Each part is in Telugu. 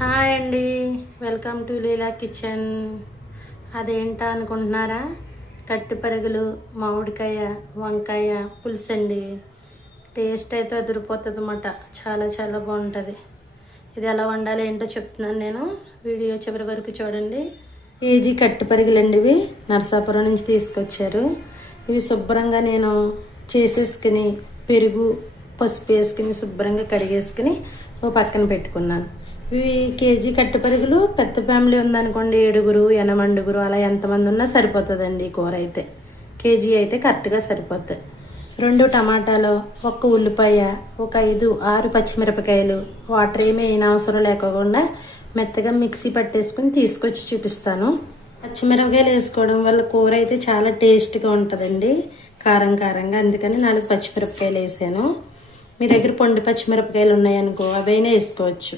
హాయ్ అండి. Welcome to Leela kitchen. అదేంటా అనుకుంటున్నారా? కట్టుపరుగులు మామిడికాయ వంకాయ పులుసు అండి టేస్ట్ అయితే అదిరిపోతుంది అన్నమాట చాలా చాలా బాగుంటుంది. ఇది ఎలా వండాలి ఏంటో చెప్తున్నాను నేను. వీడియో చివరి వరకు చూడండి. ఏజీ కట్టు అండి ఇవి. నరసాపురం నుంచి తీసుకొచ్చారు. ఇవి శుభ్రంగా నేను చేసేసుకుని పెరుగు పసుపు వేసుకుని శుభ్రంగా కడిగేసుకుని ఓ పక్కన పెట్టుకున్నాను. ఇవి కేజీ కట్టుపరుగులు పెద్ద ఫ్యామిలీ ఉందనుకోండి ఏడుగురు ఎనమండుగురు అలా ఎంతమంది ఉన్నా సరిపోతుందండి కూర అయితే. కేజీ అయితే కరెక్ట్గా సరిపోతుంది రెండు టమాటాలు ఒక్క ఉల్లిపాయ ఒక ఐదు ఆరు పచ్చిమిరపకాయలు వాటర్ ఏమీ అయిన అవసరం లేకోకుండా మెత్తగా మిక్సీ పట్టేసుకుని తీసుకొచ్చి చూపిస్తాను. పచ్చిమిరపకాయలు వేసుకోవడం వల్ల కూర అయితే చాలా టేస్ట్గా ఉంటుందండి. కారం కారంగా అందుకని నాలుగు పచ్చిమిరపకాయలు వేసాను. మీ దగ్గర పండు పచ్చిమిరపకాయలు ఉన్నాయనుకో అవైనా వేసుకోవచ్చు.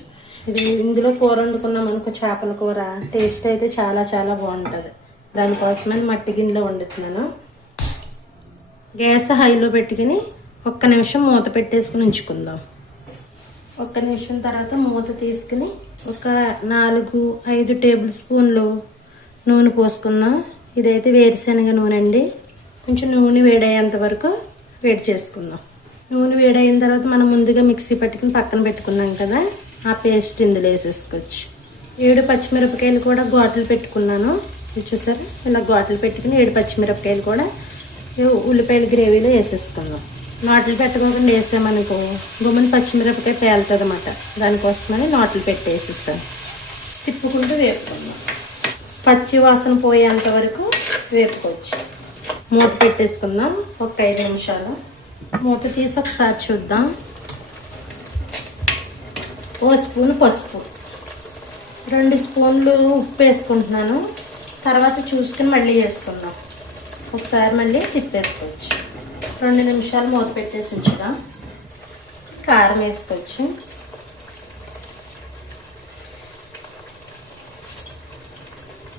ఇది ఇందులో కూర వండుకున్నాం అనుకో చేపల కూర. టేస్ట్ అయితే చాలా చాలా బాగుంటుంది. దానికోసమని మట్టి గిన్నెలో వండుతున్నాను. గ్యాస్ హైలో పెట్టుకుని ఒక్క నిమిషం మూత పెట్టేసుకుని ఉంచుకుందాం. ఒక్క నిమిషం తర్వాత మూత తీసుకుని ఒక నాలుగు ఐదు టేబుల్ స్పూన్లు నూనె పోసుకుందాం. ఇదైతే వేరుశనగ నూనె అండి. కొంచెం నూనె వేడయ్యేంత వరకు వేడి చేసుకుందాం. నూనె వేడైన తర్వాత మనం ముందుగా మిక్సీ పట్టుకుని పక్కన పెట్టుకున్నాం కదా. ఆ పేస్ట్ ఇందులో వేసేసుకోవచ్చు. ఏడు పచ్చిమిరపకాయలు కూడా ఘాట్లు పెట్టుకున్నాను. ఇది చూసారు? ఇలా ఘాట్లు పెట్టుకుని ఏడు పచ్చిమిరపకాయలు కూడా ఉల్లిపాయలు గ్రేవీలో వేసేసుకుందాం. నాట్లు పెట్టకుండా వేసామనుకో గుమ్మని పచ్చిమిరపకాయ పేలుతుంది అన్నమాట దానికోసమని నాట్లు పెట్టేసేసాను. తిప్పుకుంటూ వేపుకుందాం. పచ్చి వాసన పోయేంత వరకు వేపుకోవచ్చు. మూత పెట్టేసుకుందాం. ఒక ఐదు నిమిషాలు. మూత తీసి ఒకసారి చూద్దాం. ఓ స్పూన్ పసుపు. రెండు స్పూన్లు ఉప్పు వేసుకుంటున్నాను. తర్వాత చూసుకుని మళ్ళీ వేసుకుందాం. ఒకసారి మళ్ళీ తిప్పేసుకోవచ్చు. రెండు నిమిషాలు మూత పెట్టేసి ఉంచుదాం. కారం వేసుకోవచ్చు.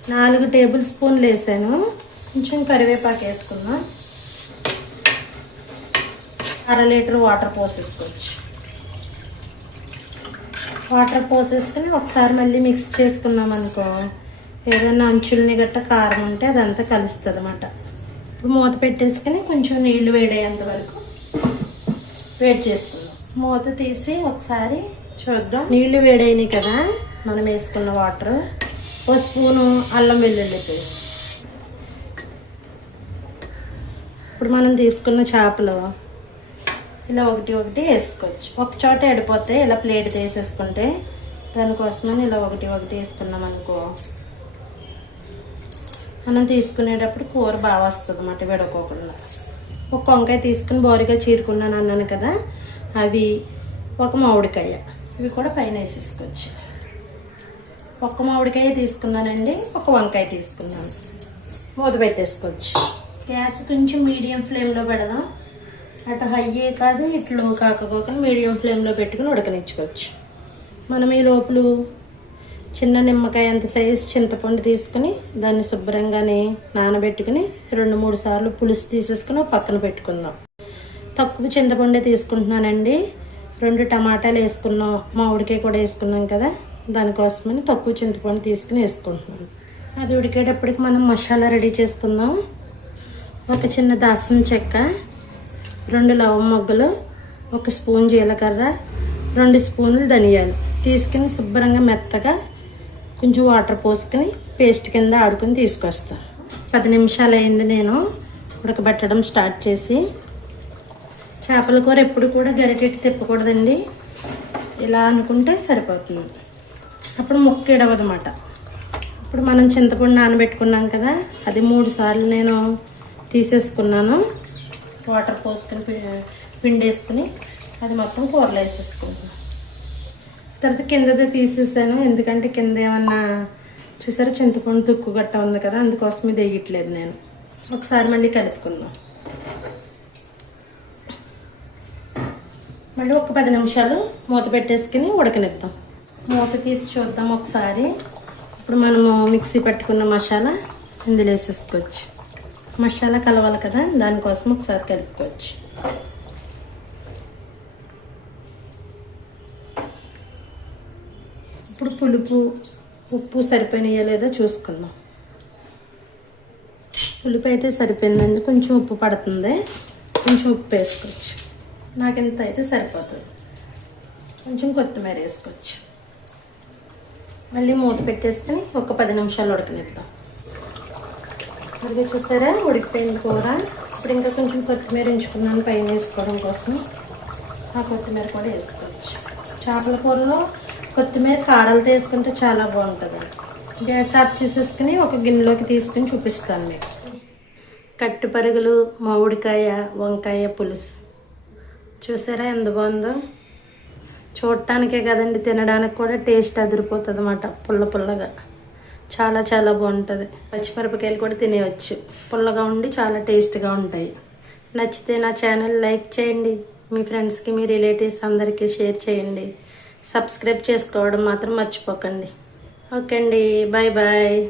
నాలుగు టేబుల్ స్పూన్లు వేసాను. కొంచెం కరివేపాకు వేసుకుందాం. అర లీటర్ వాటర్ పోసేసుకోవచ్చు. వాటర్ పోసేసుకుని ఒకసారి మళ్ళీ మిక్స్ చేసుకున్నాం అనుకో ఏదైనా అంచుల్ని గట్ట కారం ఉంటే అదంతా కలుస్తుంది అనమాట ఇప్పుడు మూత పెట్టేసుకుని కొంచెం నీళ్ళు వేడేంత వరకు వేడి చేసుకుందాం. మూత తీసి ఒకసారి చూద్దాం. నీళ్ళు వేడైనాయి కదా మనం వేసుకున్న వాటర్. ఓ స్పూను అల్లం వెల్లుల్లి పేస్ట్. ఇప్పుడు మనం తీసుకున్న చేపలు ఇలా ఒకటి ఒకటి వేసుకోవచ్చు. ఒక చోట ఎడిపోతే ఇలా ప్లేట్ తీసేసుకుంటే దానికోసమని ఇలా ఒకటి ఒకటి వేసుకున్నాం అనుకో. మనం తీసుకునేటప్పుడు కూర బాగా వస్తుంది అన్నమాట విడకోకుండా. ఒక వంకాయ తీసుకుని బోరిగా చీరుకున్నాను అన్నాను కదా అవి ఒక మామిడికాయ. ఇవి కూడా పైన వేసేసుకోవచ్చు. ఒక మామిడికాయ తీసుకున్నానండి ఒక వంకాయ తీసుకున్నాను. మూత పెట్టేసుకోవచ్చు. గ్యాస్ కొంచెం మీడియం ఫ్లేమ్లో పెడదాం. అటు హై కాదు ఇటు లో కాకపోకుండా మీడియం ఫ్లేమ్లో పెట్టుకుని ఉడకనిచ్చుకోవచ్చు. మనం ఈ లోపల చిన్న నిమ్మకాయ అంత సైజు చింతపండు తీసుకుని దాన్ని శుభ్రంగానే నానబెట్టుకుని రెండు మూడు సార్లు పులుసు తీసేసుకుని పక్కన పెట్టుకుందాం. తక్కువ చింతపండే తీసుకుంటున్నానండి. రెండు టమాటాలు వేసుకున్నాం మామిడికాయ కూడా వేసుకున్నాం కదా దానికోసమని తక్కువ చింతపండు తీసుకుని వేసుకుంటున్నాను అది ఉడికేటప్పటికి మనం మసాలా రెడీ చేసుకుందాం. ఒక చిన్న దాసం చెక్క రెండు లవం మొగ్గలు ఒక స్పూన్ జీలకర్ర రెండు స్పూన్లు ధనియాలు. తీసుకుని శుభ్రంగా మెత్తగా కొంచెం వాటర్ పోసుకొని పేస్ట్ కింద ఆడుకుని తీసుకొస్తా. పది నిమిషాలు అయింది నేను ఉడకబెట్టడం స్టార్ట్ చేసి. చేపల కూర ఎప్పుడు కూడా గరిటెట్టి తిప్పకూడదండి. ఇలా అనుకుంటే సరిపోతుంది. అప్పుడు ముక్క ఇడవదన్నమాట. ఇప్పుడు మనం చింతపండు నానబెట్టుకున్నాం కదా అది మూడు సార్లు నేను తీసేసుకున్నాను. వాటర్ పోసుకుని పి- పిండేసుకుని అది మొత్తం కూరలో వేసేసుకుంటాను తర్వాత కిందది తీసేసాను. ఎందుకంటే కింద ఏమన్నా చూసారా చింతపండు తుక్కు గట్ట ఉంది కదా అందుకోసం ఇది వేయట్లేదు నేను. ఒకసారి మళ్ళీ కలుపుకుందాం. మళ్ళీ ఒక పది నిమిషాలు మూత పెట్టేసుకుని ఉడకనిద్దాం. మూత తీసి చూద్దాం ఒకసారి. ఇప్పుడు మనము మిక్సీ పట్టుకున్న మసాలా ఇందులో వేసేసుకోవచ్చు. మసాలా కలవాలి కదా దానికోసం ఒకసారి కలుపుకోవచ్చు. ఇప్పుడు పులుపు ఉప్పు సరిపోయినాయో లేదో చూసుకుందాం. పులుపు అయితే సరిపోయిందండి కొంచెం ఉప్పు పడుతుంది. కొంచెం ఉప్పు వేసుకోవచ్చు. నాకు ఇంత అయితే సరిపోతుంది. కొంచెం కొత్తిమీర వేసుకోవచ్చు. మళ్ళీ మూత పెట్టేసుకొని ఒక పది నిమిషాలు ఉడకనిద్దాం. అలాగే చూసారా? ఉడికిపోయింది కూర. ఇప్పుడు ఇంకా కొంచెం కొత్తిమీర ఉంచుకున్నాను పైన వేసుకోవడం కోసం. ఆ కొత్తిమీర కూడా వేసుకోవచ్చు. చేపల కూరలో కొత్తిమీర కాడలతో వేసుకుంటే చాలా బాగుంటుంది. గ్యాస్ ఆఫ్ చేసేసుకుని ఒక గిన్నెలోకి తీసుకుని చూపిస్తాను మీకు. కట్టు పరుగులు మామిడికాయ వంకాయ పులుసు. చూసారా ఎంత బాగుందో? చూడటానికే కదండి తినడానికి కూడా టేస్ట్ అదిరిపోతుంది అన్నమాట పుల్ల పుల్లగా. చాలా చాలా బాగుంటుంది. పచ్చిమిరపకాయలు కూడా తినేయచ్చు. పుల్లగా ఉండి చాలా టేస్ట్గా ఉంటాయి. నచ్చితే నా ఛానల్ లైక్ చేయండి. మీ ఫ్రెండ్స్కి మీ రిలేటివ్స్ అందరికీ షేర్ చేయండి. సబ్స్క్రైబ్ చేసుకోవడం మాత్రం మర్చిపోకండి. ఓకే అండి. Bye bye